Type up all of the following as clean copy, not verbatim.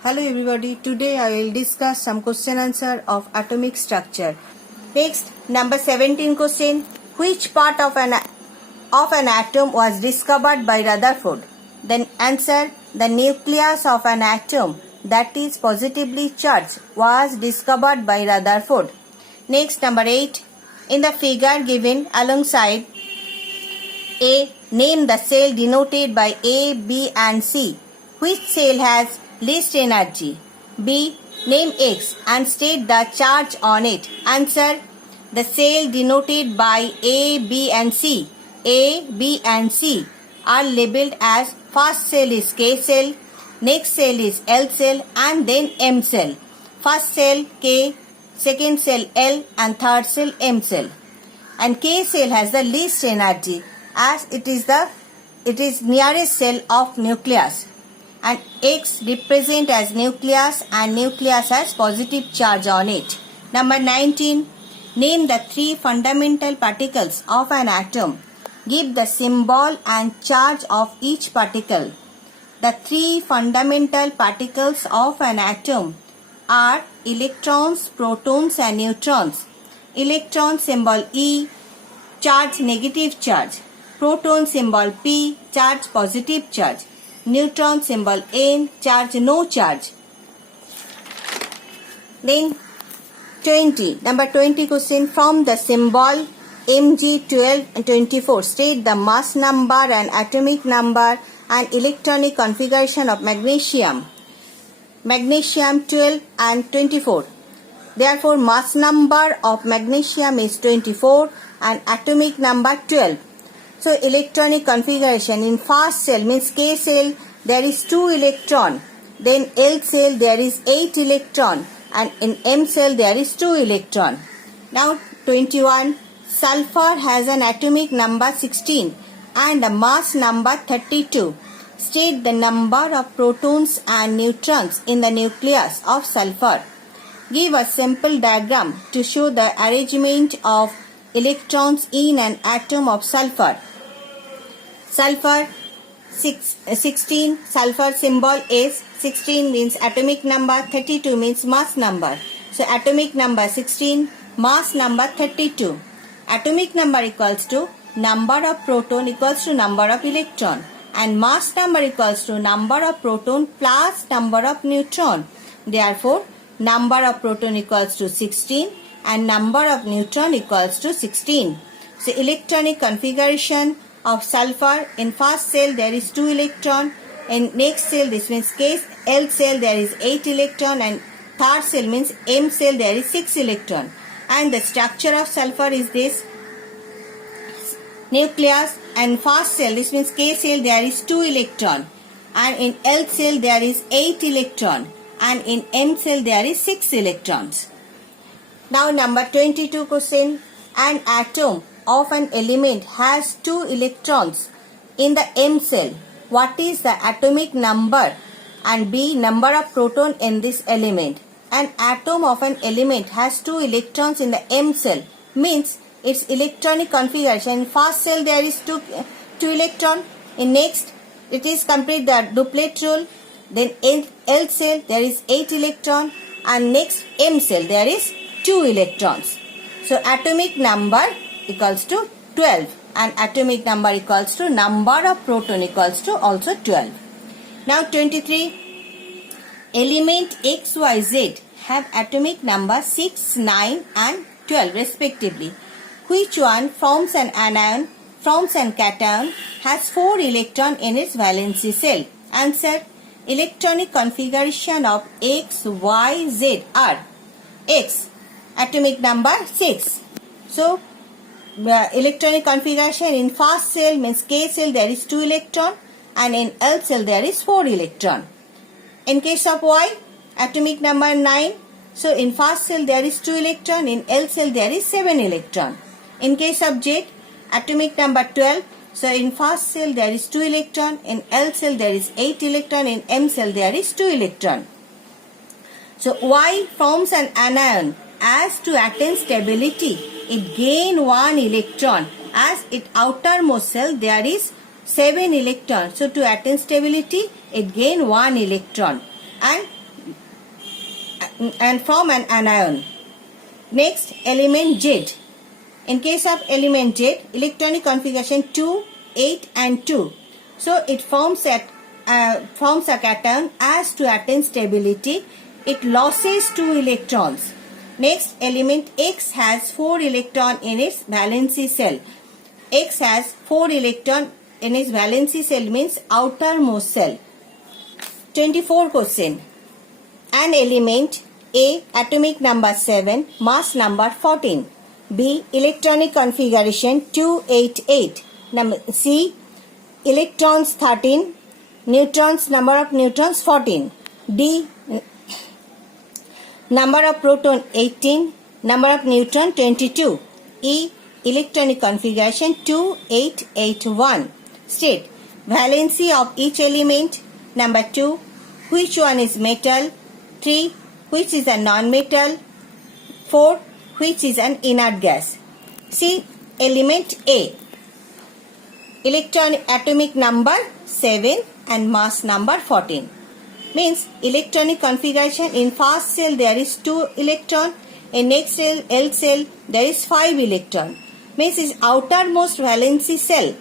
Hello everybody, today I will discuss some question answer of atomic structure. Next, number 17 question. Which part of an atom was discovered by Rutherford? Then answer, the nucleus of an atom that is positively charged was discovered by Rutherford. Next, number 8. In the figure given alongside A, name the cell denoted by A, B and C. Which cell has least energy? B. Name X and state the charge on it. Answer, the cell denoted by A, B and C. A, B and C are labeled as first cell is K cell, next cell is L cell and then M cell. First cell K, second cell L and third cell M cell. And K cell has the least energy as it is nearest cell of nucleus. And X represent as nucleus and nucleus has positive charge on it. Number 19. Name the three fundamental particles of an atom. Give the symbol and charge of each particle. The three fundamental particles of an atom are electrons, protons and neutrons. Electron symbol E, charge negative charge. Proton symbol P, charge positive charge. Neutron symbol N, charge no charge. Then 20. Number 20 question. From the symbol Mg 12 and 24, state the mass number and atomic number and electronic configuration of magnesium. Magnesium 12 and 24. Therefore, mass number of magnesium is 24 and atomic number 12. So, electronic configuration in first cell means K cell there is 2 electron. Then L cell there is 8 electron and in M cell there is 2 electron. Now 21. Sulfur has an atomic number 16 and a mass number 32. State the number of protons and neutrons in the nucleus of sulfur. Give a simple diagram to show the arrangement of electrons in an atom of sulfur. Sulfur 16, sulfur symbol is 16 means atomic number, 32 means mass number. So atomic number 16, mass number 32. Atomic number equals to number of proton equals to number of electron and mass number equals to number of proton plus number of neutron. Therefore, number of proton equals to 16 and number of neutron equals to 16. So electronic configuration of sulfur, in first cell there is 2 electron, in next cell this means K, L cell there is 8 electron and third cell means M cell there is 6 electron. And the structure of sulfur is this: nucleus and first cell this means K cell there is 2 electron and in L cell there is 8 electron and in M cell there is 6 electrons. Now number 22 question. An atom of an element has 2 electrons in the M cell. What is the atomic number and B, number of proton in this element? An atom of an element has 2 electrons in the M cell means its electronic configuration. In first cell there is 2 electron. In next it is complete the duplet rule. Then in L cell there is 8 electron and next M cell there is 2 electrons. So atomic number equals to 12 and atomic number equals to number of proton equals to also 12. Now 23. Element XYZ have atomic number 6, 9 and 12 respectively. Which one forms an anion, forms an cation, has 4 electron in its valency cell? Answer, electronic configuration of X, Y, Z are X, atomic number 6. So, electronic configuration in first cell means K cell there is 2 electron and in L cell there is 4 electron. In case of Y, atomic number 9. So in first cell there is 2 electron, in L cell there is 7 electron. In case of Z, atomic number 12. So in first cell there is 2 electron, in L cell there is 8 electron, in M cell there is 2 electron. So Y forms an anion. As to attain stability, it gain 1 electron. As its outermost cell there is 7 electrons. So to attain stability, it gain 1 electron. And and form an anion. Next, element Z. In case of element Z, electronic configuration 2, 8 and 2. So it forms a cation as to attain stability. It loses 2 electrons. Next, element X has 4 electrons in its valency cell. X has 4 electrons in its valency cell means outermost cell. 24 question. An element A, atomic number 7, mass number 14. B, electronic configuration 288. C, electrons 13, neutrons, number of neutrons 14. D, number of proton 18, number of neutron 22. E, electronic configuration 2881. State valency of each element. Number 2, which one is metal? 3, which is a non-metal? 4, which is an inert gas? See, element A, electronic atomic number 7 and mass number 14. Means electronic configuration in first cell there is 2 electron, in next cell L cell there is 5 electron. Means its outermost valency cell,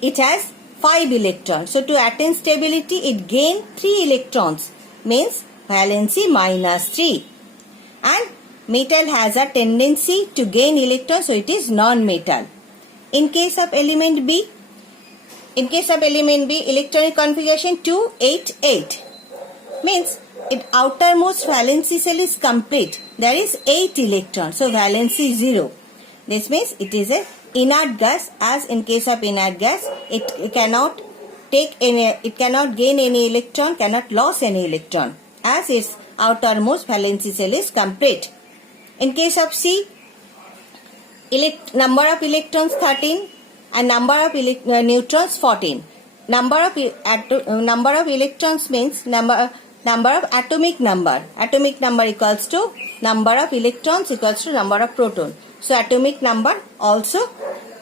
it has 5 electrons. So to attain stability it gain 3 electrons. Means valency minus 3. And metal has a tendency to gain electrons, so it is non-metal. In case of element B, electronic configuration 288. Means its outermost valency cell is complete. There is 8 electrons, so valency 0. This means it is a inert gas. As in case of inert gas, it cannot gain any electron, cannot lose any electron, as its outermost valency cell is complete. In case of C, number of electrons 13 and number of neutrons 14. Number of electrons means number of atomic number. Atomic number equals to number of electrons equals to number of proton. So atomic number also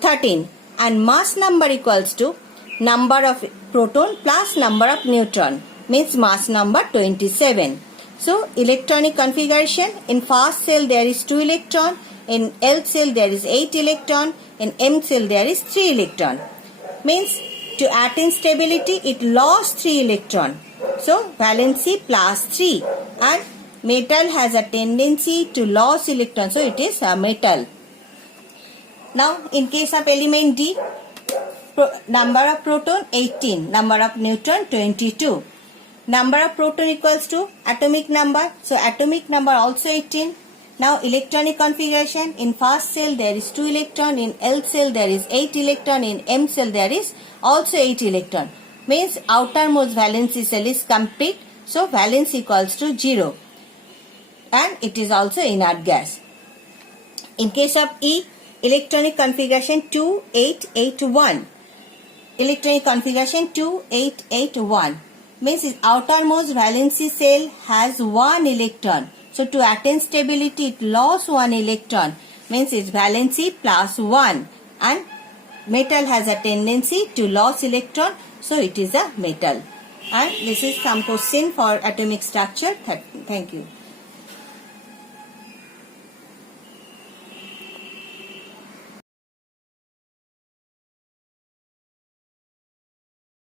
13 and mass number equals to number of proton plus number of neutron, means mass number 27. So electronic configuration in first cell there is 2 electron, in L cell there is 8 electron, in M cell there is 3 electron. Means to attain stability it lost 3 electron. So valency plus 3, and metal has a tendency to lose electron, so it is a metal. Now in case of element D, number of proton 18, number of neutron 22. Number of proton equals to atomic number, so atomic number also 18. Now electronic configuration in first cell there is 2 electron, in L cell there is 8 electron, in M cell there is also 8 electron. Means outermost valency cell is complete, so valence equals to 0, and it is also inert gas. In case of E, electronic configuration 2881. Electronic configuration 2881 means its outermost valency cell has 1 electron. So to attain stability it lost 1 electron, means its valency plus 1, and metal has a tendency to lose electron, so it is a metal. And this is some question for atomic structure. Thank you.